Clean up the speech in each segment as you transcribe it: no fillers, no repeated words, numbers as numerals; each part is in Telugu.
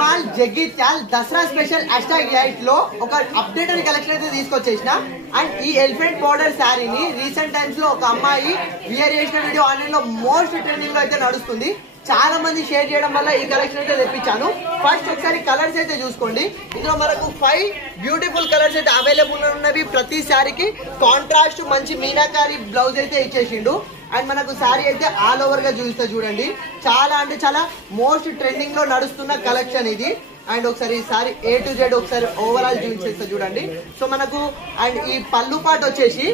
మాల్ జగిత్యాల్ దసరా స్పెషల్ #8 లో ఒక అప్డేటెడ్ కలెక్షన్ అయితే తీసుకొచ్చేసిన. అండ్ ఈ ఎలిఫెంట్ బోర్డర్ శారీని రీసెంట్ టైమ్స్ లో ఒక అమ్మాయి వియర్ చేసిన వీడియో ఆన్లైన్ లో మోస్ట్ ట్రెండింగ్ లో అయితే నడుస్తుంది. చాలా మంది షేర్ చేయడం వల్ల ఈ కలెక్షన్ అయితే తెప్పించాను. ఫస్ట్ ఒకసారి కలర్స్ అయితే చూసుకోండి. ఇందులో మనకు 5 బ్యూటిఫుల్ కలర్స్ అయితే అవైలబుల్ ఉన్నవి. ప్రతి శారీకి కాంట్రాస్ట్ మంచి మీనాకారి బ్లౌజ్ అయితే ఇచ్చేసిండు. అండ్ మనకు శారీ అయితే ఆల్ ఓవర్ గా చూపిస్తా చూడండి. చాలా అంటే చాలా మోస్ట్ ట్రెండింగ్ లో నడుస్తున్న కలెక్షన్ ఇది. అండ్ ఒకసారి ఈ సారీ A to Z ఒకసారి ఓవరాల్ చూపించేస్తా చూడండి. సో మనకు అండ్ ఈ పళ్ళు పాటు వచ్చేసి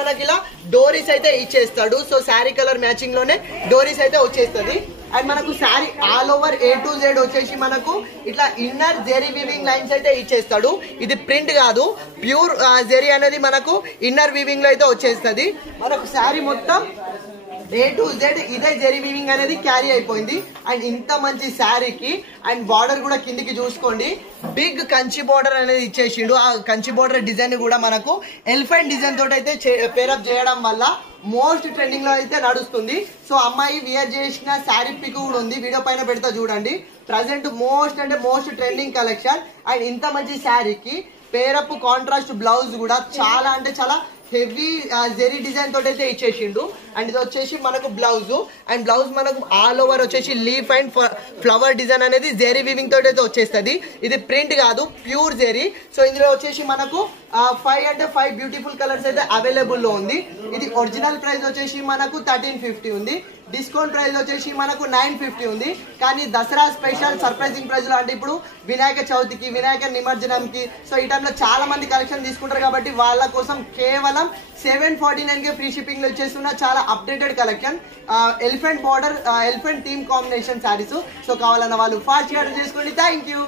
మనకి ఇలా డోరీస్ అయితే ఇచ్చేస్తాడు. సో శారీ కలర్ మ్యాచింగ్ లోనే డోరీస్ అయితే వచ్చేస్తుంది. అండ్ మనకు sari all over A to Z వచ్చేసి మనకు ఇట్లా ఇన్నర్ జెరీ వీవింగ్ లైన్స్ అయితే ఇచ్చేస్తాడు. ఇది ప్రింట్ కాదు, ప్యూర్ జెరీ అనేది మనకు ఇన్నర్ వీవింగ్ లో అయితే వచ్చేస్తుంది. మనకు శారీ మొత్తం A to Z ఇదే జెరీ వీవింగ్ అనేది క్యారీ అయిపోయింది. అండ్ ఇంత మంచి శారీకి అండ్ బార్డర్ కూడా కిందికి చూసుకోండి, బిగ్ కంచి బార్డర్ అనేది ఇచ్చేసిండు. ఆ కంచి బార్డర్ డిజైన్ కూడా మనకు ఎలిఫెంట్ డిజైన్ తోటి అయితే పేరప్ చేయడం వల్ల మోస్ట్ ట్రెండింగ్ లో అయితే నడుస్తుంది. సో అమ్మాయి వియర్ చేసిన శారీ పిక్ కూడా ఉంది, వీడియో పైన పెడతా చూడండి. Present most trending collection. And ఇంత మంచి శారీకి పేరప్ కాంట్రాస్ట్ బ్లౌజ్ కూడా చాలా అంటే చాలా హెవీ జెరీ డిజైన్ తోటి అయితే ఇచ్చేసిండు. అండ్ ఇది వచ్చేసి మనకు బ్లౌజ్. అండ్ బ్లౌజ్ మనకు ఆల్ ఓవర్ వచ్చేసి లీఫ్ అండ్ ఫ్లవర్ డిజైన్ అనేది జెరీ వీవింగ్ తోటి అయితే వచ్చేస్తుంది. ఇది ప్రింట్ కాదు, ప్యూర్ జెరీ. సో ఇందులో వచ్చేసి మనకు 5 బ్యూటిఫుల్ కలర్స్ అయితే అవైలబుల్ లో ఉంది. ఇది ఒరిజినల్ ప్రైస్ వచ్చేసి మనకు 1350 ఉంది. డిస్కౌంట్ ప్రైస్ వచ్చేసి మనకు 950 ఉంది. కానీ దసరా స్పెషల్ సర్ప్రైజింగ్ ప్రైస్ లో అంటే ఇప్పుడు వినాయక చవితికి, వినాయక నిమజ్జనంకి, సో ఈ టైంలో చాలా మంది కలెక్షన్ తీసుకుంటారు కాబట్టి వాళ్ళ కోసం కేవలం 749 కే ఫ్రీ షిప్పింగ్ లో ఇచ్చేస్తున్న చాలా updated collection. Elephant border, elephant theme combination saris. So కావాలన్న వాళ్ళు ఫాస్ట్ ఆర్డర్ చేసుకోండి. Thank you.